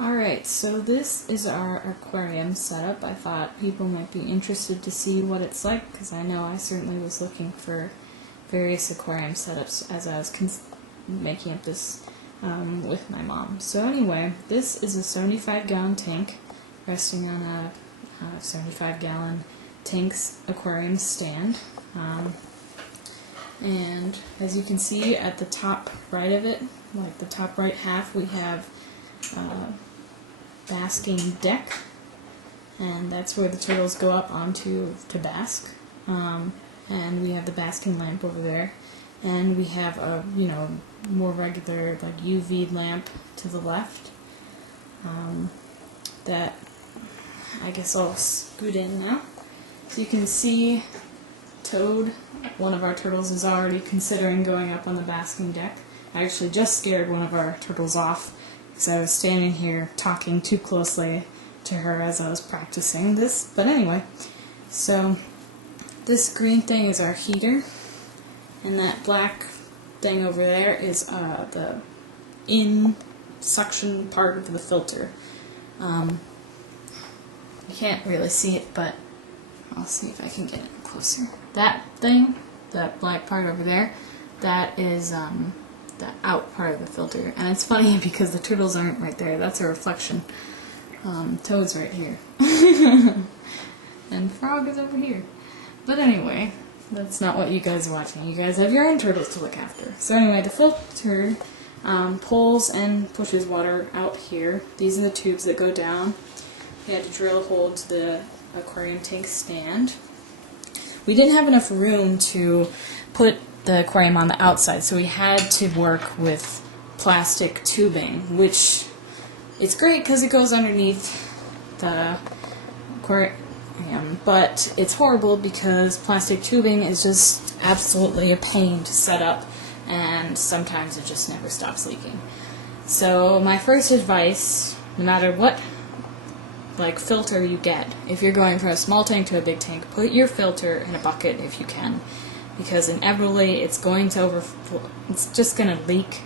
Alright, so this is our aquarium setup. I thought people might be interested to see what it's like, because I know I certainly was looking for various aquarium setups as I was making up this with my mom. So anyway, this is a 75-gallon tank resting on a 75-gallon tank's aquarium stand. And as you can see at the top right of it, like the top right half, we have basking deck, and that's where the turtles go up onto to bask. And we have the basking lamp over there, and we have a more regular like UV lamp to the left. That I guess I'll scoot in now, so you can see Toad, one of our turtles, is already considering going up on the basking deck. I actually just scared one of our turtles off because I was standing here talking too closely to her as I was practicing this. But anyway, so this green thing is our heater, and that black thing over there is the suction part of the filter. You can't really see it, but I'll see if I can get it closer. That thing, that black part over there, that is the out part of the filter. And it's funny because the turtles aren't right there. That's a reflection. Toad's right here. And Frog is over here. But anyway, that's not what you guys are watching. You guys have your own turtles to look after. So anyway, the filter pulls and pushes water out here. These are the tubes that go down. We had to drill a hole to the aquarium tank stand. We didn't have enough room to put the aquarium on the outside, so we had to work with plastic tubing, which it's great because it goes underneath the aquarium, but it's horrible because plastic tubing is just absolutely a pain to set up, and sometimes it just never stops leaking. So my first advice, no matter what filter you get, if you're going from a small tank to a big tank, put your filter in a bucket if you can, because inevitably it's going to overflow. It's just going to leak,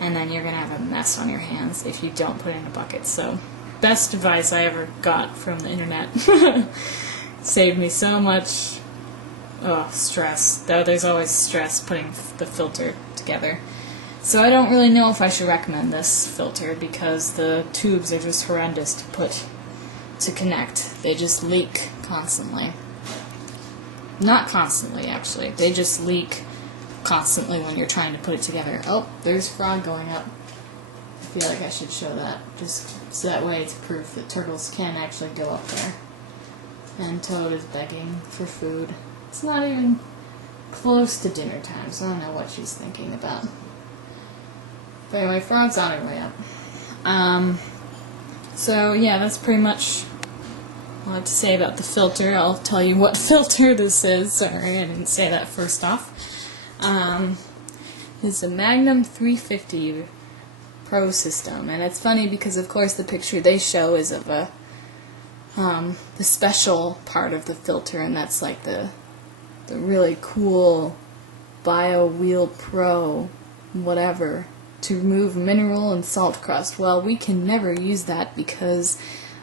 and then you're going to have a mess on your hands if you don't put it in a bucket. So best advice I ever got from the internet. Saved me so much stress, though there's always stress putting the filter together. So I don't really know if I should recommend this filter because the tubes are just horrendous to connect. They just leak constantly. Not constantly, actually. They just leak constantly when you're trying to put it together. Oh, there's Frog going up. I feel like I should show that, just so that way it's proof that turtles can actually go up there. And Toad is begging for food. It's not even close to dinner time, so I don't know what she's thinking about. But anyway, Frog's on her way up. So yeah, that's pretty much all I have to say about the filter. I'll tell you what filter this is. Sorry, I didn't say that first off. It's a Magnum 350 Pro system, and it's funny because of course the picture they show is of the special part of the filter, and that's like the really cool Bio Wheel Pro whatever to remove mineral and salt crust. Well, we can never use that because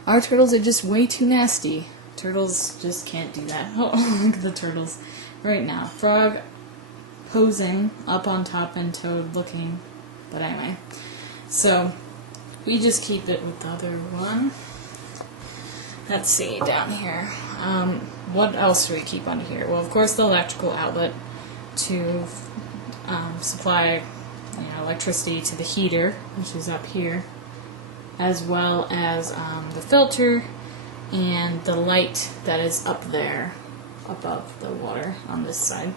our turtles are just way too nasty. Turtles just can't do that. Oh, look at the turtles right now. Frog posing up on top and Toad looking. But anyway, so we just keep it with the other one. Let's see, down here. What else do we keep on here? Well, of course, the electrical outlet to supply electricity to the heater, which is up here, as well as the filter and the light that is up there above the water on this side.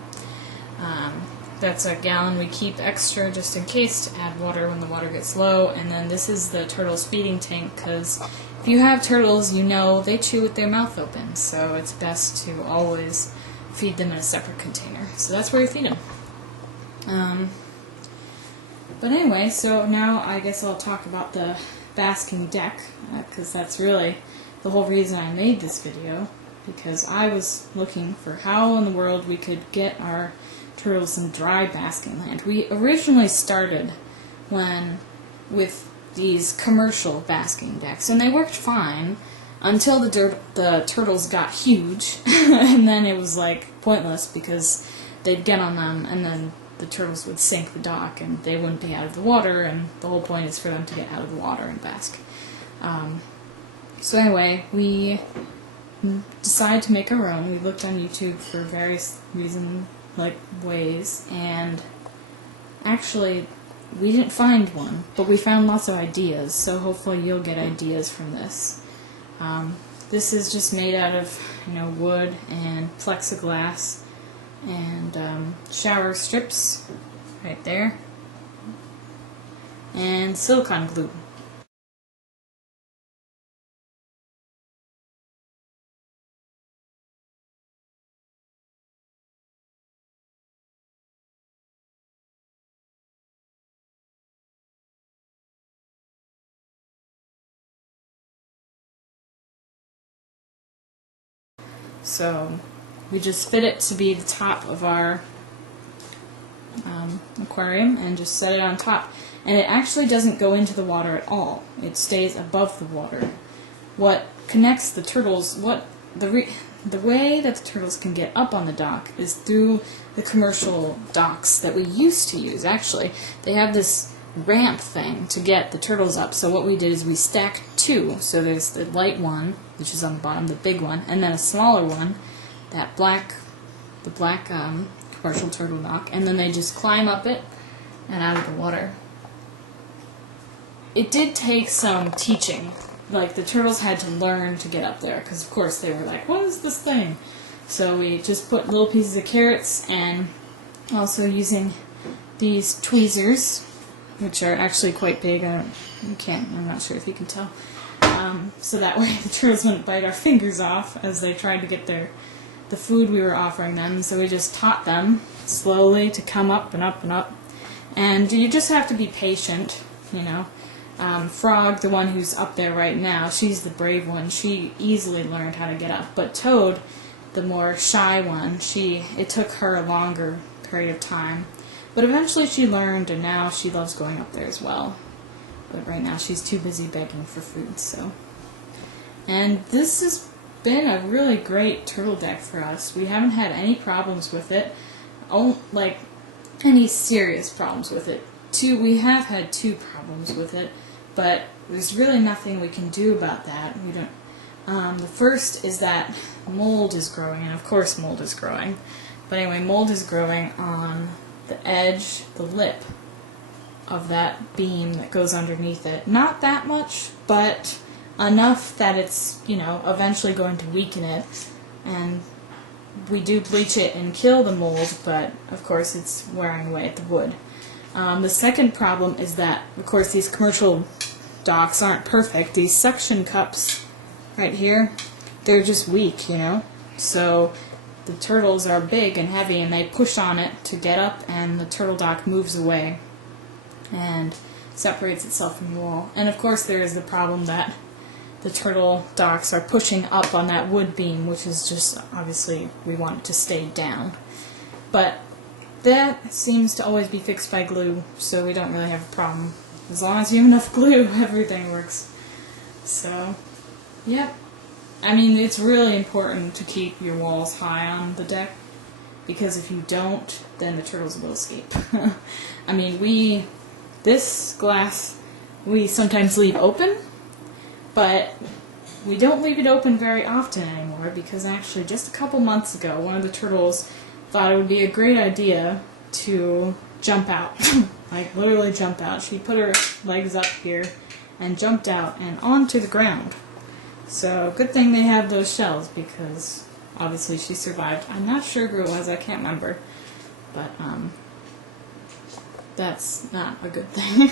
That's a gallon we keep extra just in case to add water when the water gets low. And then this is the turtles' feeding tank, because if you have turtles, you know they chew with their mouth open, so it's best to always feed them in a separate container. So that's where you feed them. But anyway, so now I guess I'll talk about the basking deck, because that's really the whole reason I made this video, because I was looking for how in the world we could get our turtles some dry basking land. We originally started with these commercial basking decks, and they worked fine until the turtles got huge, and then it was like pointless because they'd get on them, and then the turtles would sink the dock, and they wouldn't be out of the water, and the whole point is for them to get out of the water and bask. So anyway, we decided to make our own. We looked on YouTube for various ways, and actually we didn't find one, but we found lots of ideas, so hopefully you'll get ideas from this. This is just made out of, wood and plexiglass and shower strips right there, and silicone glue. So we just fit it to be the top of our aquarium and just set it on top. And it actually doesn't go into the water at all. It stays above the water. What connects the turtles, the way that the turtles can get up on the dock is through the commercial docks that we used to use. Actually, they have this ramp thing to get the turtles up. So what we did is we stacked two. So there's the light one, which is on the bottom, the big one, and then a smaller one, the black commercial turtle dock, and then they just climb up it and out of the water. It did take some teaching. Like, the turtles had to learn to get up there, because of course they were like, what is this thing? So we just put little pieces of carrots, and also using these tweezers, which are actually quite big. I'm not sure if you can tell. So that way the turtles wouldn't bite our fingers off as they tried to get the food we were offering them. So we just taught them slowly to come up and up and up. And you just have to be patient, Frog, the one who's up there right now, she's the brave one. She easily learned how to get up. But Toad, the more shy one, it took her a longer period of time. But eventually she learned, and now she loves going up there as well. But right now she's too busy begging for food, so. And this has been a really great turtle deck for us. We haven't had any problems with it. Any serious problems with it. We have had 2 problems with it, but there's really nothing we can do about that. We don't. The first is that mold is growing, and of course mold is growing. But anyway, mold is growing on the edge, the lip of that beam that goes underneath it. Not that much, but enough that it's, eventually going to weaken it. And we do bleach it and kill the mold, but of course it's wearing away at the wood. The second problem is that, of course, these commercial docks aren't perfect. These suction cups right here, they're just weak, So the turtles are big and heavy, and they push on it to get up, and the turtle dock moves away and separates itself from the wall. And of course there is the problem that the turtle docks are pushing up on that wood beam, which is just, obviously, we want it to stay down. But that seems to always be fixed by glue, so we don't really have a problem. As long as you have enough glue, everything works. So, yep. I mean, it's really important to keep your walls high on the deck, because if you don't, then the turtles will escape. I mean, this glass, we sometimes leave open, but we don't leave it open very often anymore, because actually just a couple months ago, one of the turtles thought it would be a great idea to jump out. Like, literally jump out. She put her legs up here and jumped out and onto the ground. So, good thing they have those shells, because obviously she survived. I'm not sure who it was, I can't remember. But, that's not a good thing.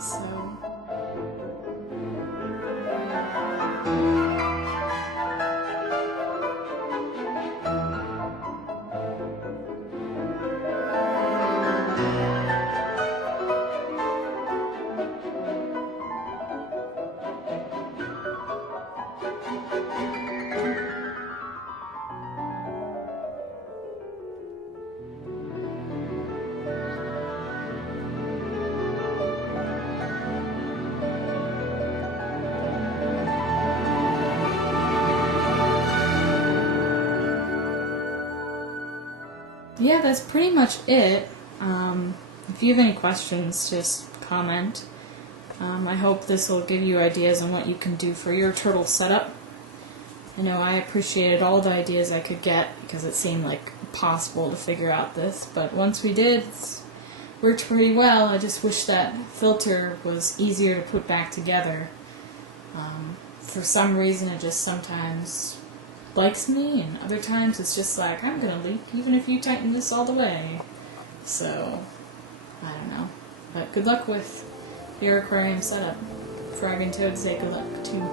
So... yeah, that's pretty much it. If you have any questions, just comment. I hope this will give you ideas on what you can do for your turtle setup. I know I appreciated all the ideas I could get because it seemed like impossible to figure out this, but once we did, it's worked pretty well. I just wish that filter was easier to put back together. For some reason, it just sometimes likes me, and other times it's just like, I'm gonna leak even if you tighten this all the way. So, I don't know. But good luck with your aquarium setup. Frog and Toad say good luck too.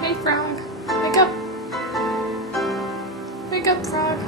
Hey Frog, wake up! Wake up, Frog!